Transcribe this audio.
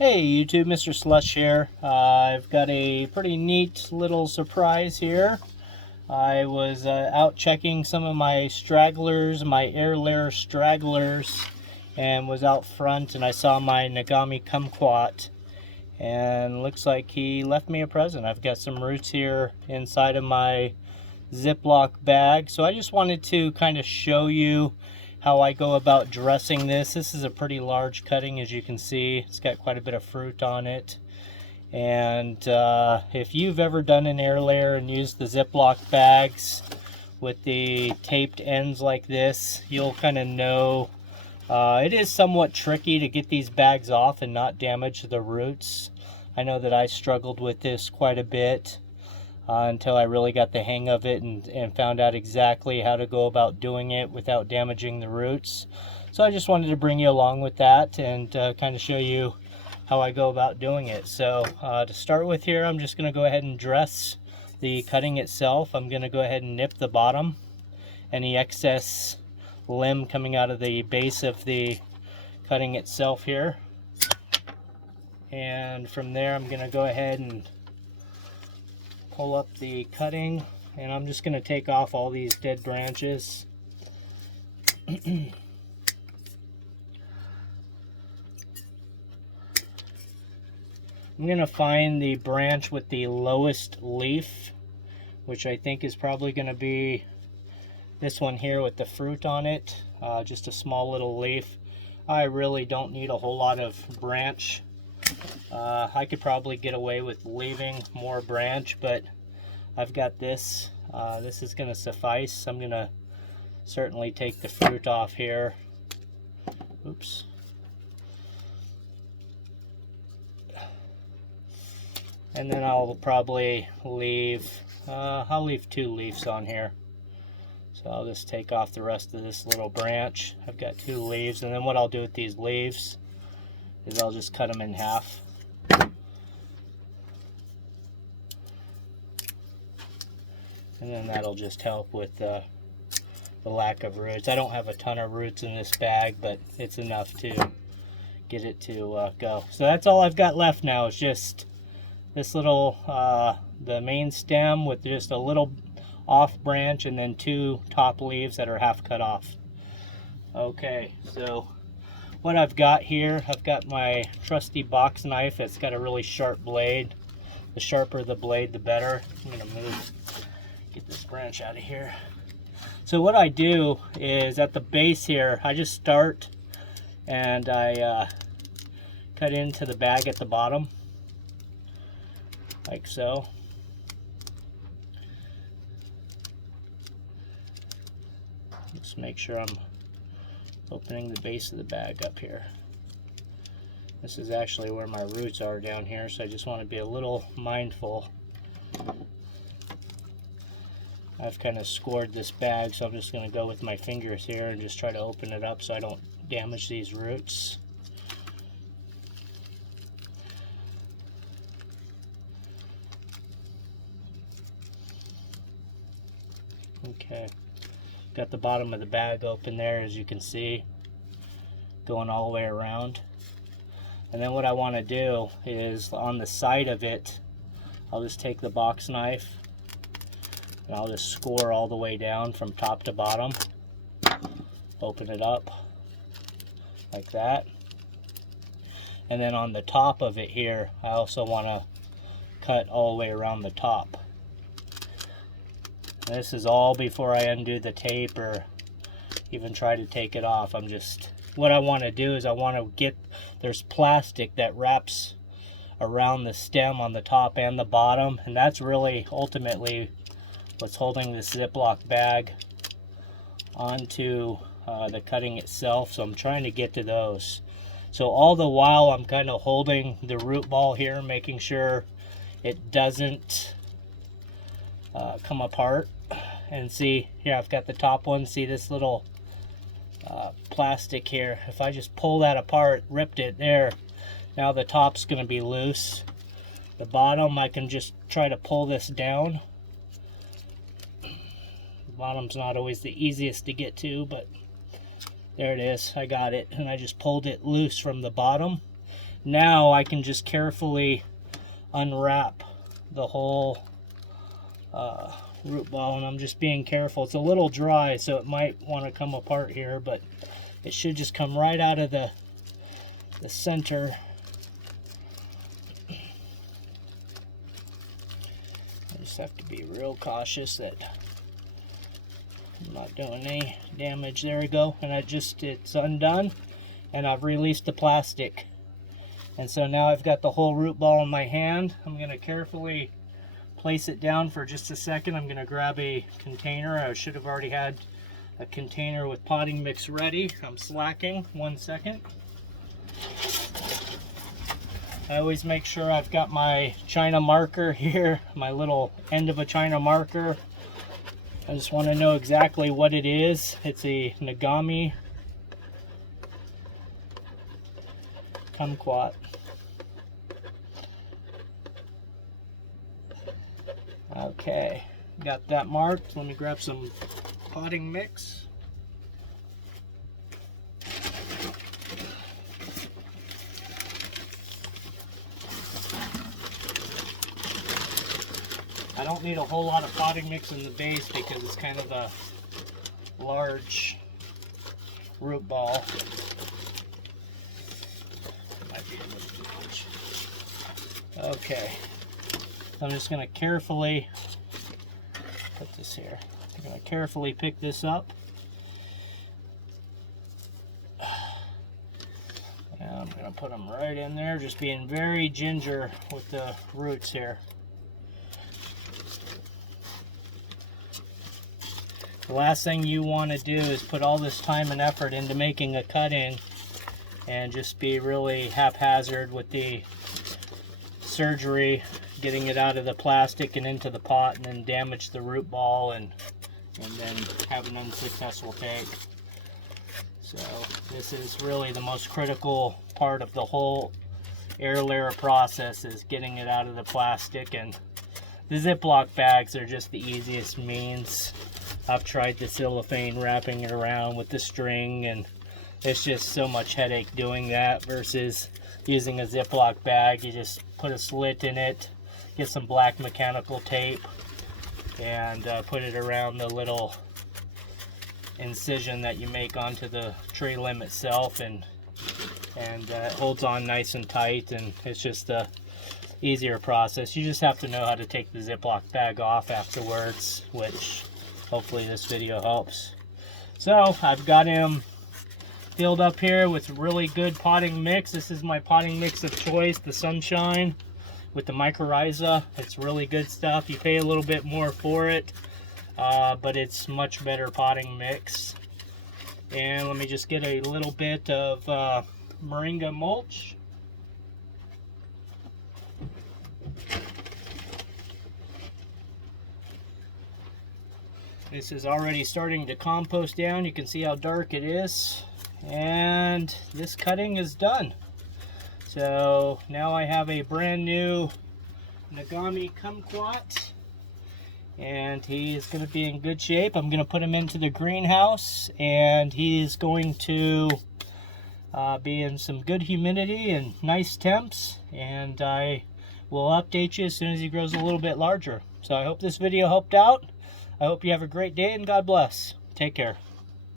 Hey YouTube, Mr. Slush here. I've got a pretty neat little surprise here. I was out checking some of my stragglers, my air layer stragglers, and was out front and I saw my Nagami Kumquat, and looks like he left me a present. I've got some roots here inside of my ZipLoc bag, so I just wanted to kind of show you how I go about dressing this. This is a pretty large cutting, as you can see. It's got quite a bit of fruit on it. And if you've ever done an air layer and used the ZipLoc bags with the taped ends like this, you'll kind of know it is somewhat tricky to get these bags off and not damage the roots. I know that I struggled with this quite a bit until I really got the hang of it and found out exactly how to go about doing it without damaging the roots. So I just wanted to bring you along with that and kind of show you how I go about doing it. So to start with here, I'm just going to go ahead and dress the cutting itself. I'm going to go ahead and nip the bottom, any excess limb coming out of the base of the cutting itself here. And from there, I'm going to go ahead and pull up the cutting, and I'm just going to take off all these dead branches. I'm going to find the branch with the lowest leaf, which I think is probably going to be this one here with the fruit on it. Just a small little leaf. I really don't need a whole lot of branch. I could probably get away with leaving more branch, but I've got this. This is going to suffice. I'm going to certainly take the fruit off here. Oops. And then I'll probably leave, I'll leave 2 leaves on here. So I'll just take off the rest of this little branch. I've got 2 leaves, and then what I'll do with these leaves is I'll just cut them in half. And then that'll just help with the lack of roots. I don't have a ton of roots in this bag, but it's enough to get it to go. So that's all I've got left now, is just this little, the main stem with just a little off branch, and then 2 top leaves that are half cut off. Okay, so what I've got here, I've got my trusty box knife that's got a really sharp blade. The sharper the blade, the better. I'm going to get this branch out of here. So what I do is at the base here, I just start and I cut into the bag at the bottom, like so. Just make sure I'm opening the base of the bag up here. This is actually where my roots are down here, so I just want to be a little mindful. I've kind of scored this bag, so I'm just going to go with my fingers here and just try to open it up so I don't damage these roots. Okay, got the bottom of the bag open there, as you can see, going all the way around. And then what I want to do is on the side of it, I'll just take the box knife and I'll just score all the way down from top to bottom. Open it up like that. And then on the top of it here, I also want to cut all the way around the top. And this is all before I undo the tape or even try to take it off. What I want to do is I want to get, there's plastic that wraps around the stem on the top and the bottom, and that's really ultimately what's holding this ZipLoc bag onto the cutting itself. So I'm trying to get to those. So all the while I'm kind of holding the root ball here, making sure it doesn't come apart. And see here, I've got the top one. See this little plastic here? If I just pull that apart, ripped it there, now the top's going to be loose. The bottom, I can just try to pull this down. The bottom's not always the easiest to get to, but there it is. I got it, and I just pulled it loose from the bottom. Now I can just carefully unwrap the whole root ball, and I'm just being careful. It's a little dry, so it might want to come apart here, but it should just come right out of the center. I just have to be real cautious that I'm not doing any damage. There we go, and it's undone, and I've released the plastic. And so now I've got the whole root ball in my hand. I'm going to carefully place it down for just a second. I'm going to grab a container. I should have already had a container with potting mix ready. I'm slacking. 1 second. I always make sure I've got my China marker here, my little end of a China marker. I just want to know exactly what it is. It's a Nagami Kumquat. Okay, got that marked. Let me grab some potting mix. I don't need a whole lot of potting mix in the base because it's kind of a large root ball. Might be a little too much. Okay. I'm just going to carefully put this here. I'm going to carefully pick this up. And I'm going to put them right in there, just being very ginger with the roots here. The last thing you want to do is put all this time and effort into making a cutting and just be really haphazard with the surgery, getting it out of the plastic and into the pot, and then damage the root ball and then have an unsuccessful take. So this is really the most critical part of the whole air layer process, is getting it out of the plastic, and the ZipLoc bags are just the easiest means. I've tried the cellophane, wrapping it around with the string, and it's just so much headache doing that versus using a ZipLoc bag. You just put a slit in it, get some black mechanical tape, and put it around the little incision that you make onto the tree limb itself, and it holds on nice and tight, and it's just a easier process. You just have to know how to take the ZipLoc bag off afterwards, which hopefully this video helps. So I've got him filled up here with really good potting mix. This is my potting mix of choice, the Sunshine with the mycorrhiza. It's really good stuff. You pay a little bit more for it, but it's much better potting mix. And let me just get a little bit of moringa mulch. This is already starting to compost down. You can see how dark it is. And this cutting is done. So now I have a brand new Nagami Kumquat, and he is going to be in good shape. I'm going to put him into the greenhouse, and he is going to be in some good humidity and nice temps, and I will update you as soon as he grows a little bit larger. So I hope this video helped out. I hope you have a great day, and God bless. Take care.